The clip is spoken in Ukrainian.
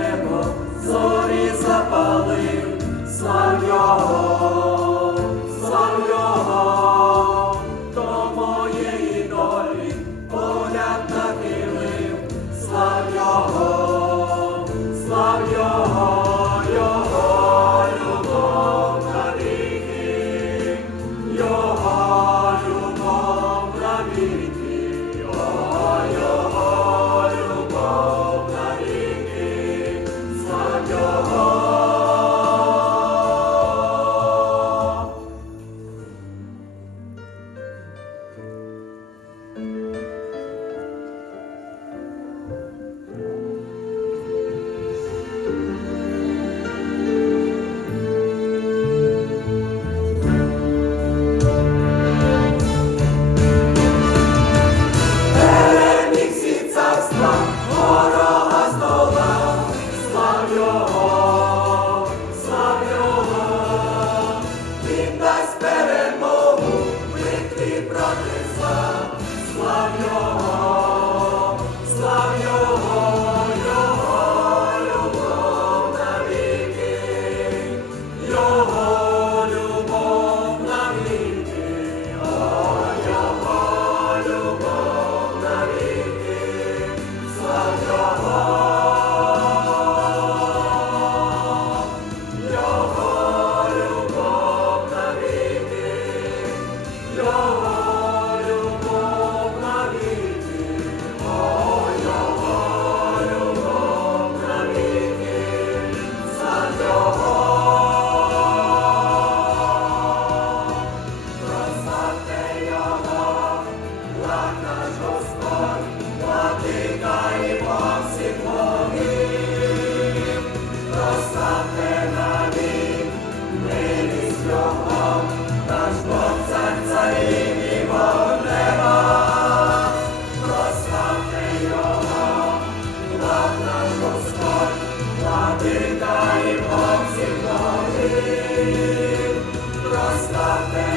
небо, зорі запалив, слав його. of your Stop the